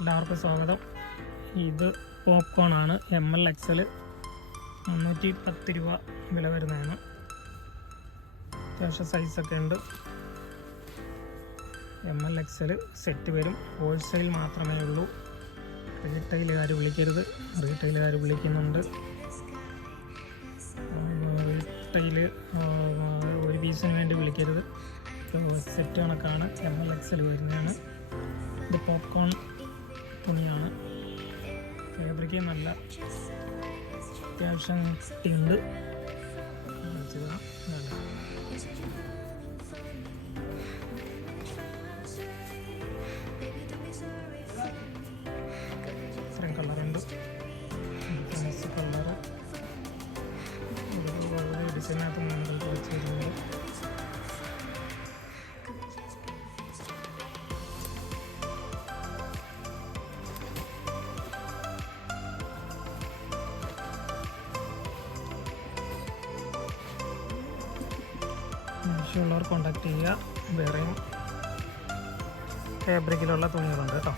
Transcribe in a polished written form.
എല്ലാവർക്കും സ്വാഗതം. ഇത് പോപ്കോൺ ആണ്. ML XL 310 രൂപ വില വരുന്നതാണ്. അത്യാവശ്യം സൈസൊക്കെ ഉണ്ട്. ML XL സെറ്റ് വരും. ഹോൾസെയിൽ മാത്രമേ ഉള്ളൂ. റീറ്റെയിലുകാർ വിളിക്കരുത്. റീറ്റെയിലുകാർ വിളിക്കുന്നുണ്ട്. റീറ്റെയിൽ ഒരു പീസിന് വേണ്ടി വിളിക്കരുത്. സെറ്റ് കണക്കാണ്. ML XL വരുന്നതാണ്. ഇത് പോപ്കോൺ തുണിയാണ്. ഫാബ്രിക് നല്ല അത്യാവശ്യം ഉണ്ട്. ഇത്രയും കളറുണ്ട്. കളറ് ഡിസൈനകത്ത് നമ്മൾ കുറച്ച് വരുന്നത്. ആവശ്യമുള്ളവർ കോൺടാക്ട് ചെയ്യുക. വേറെയും ഫാബ്രിക്കിലുള്ള തുണികളുണ്ട് കേട്ടോ.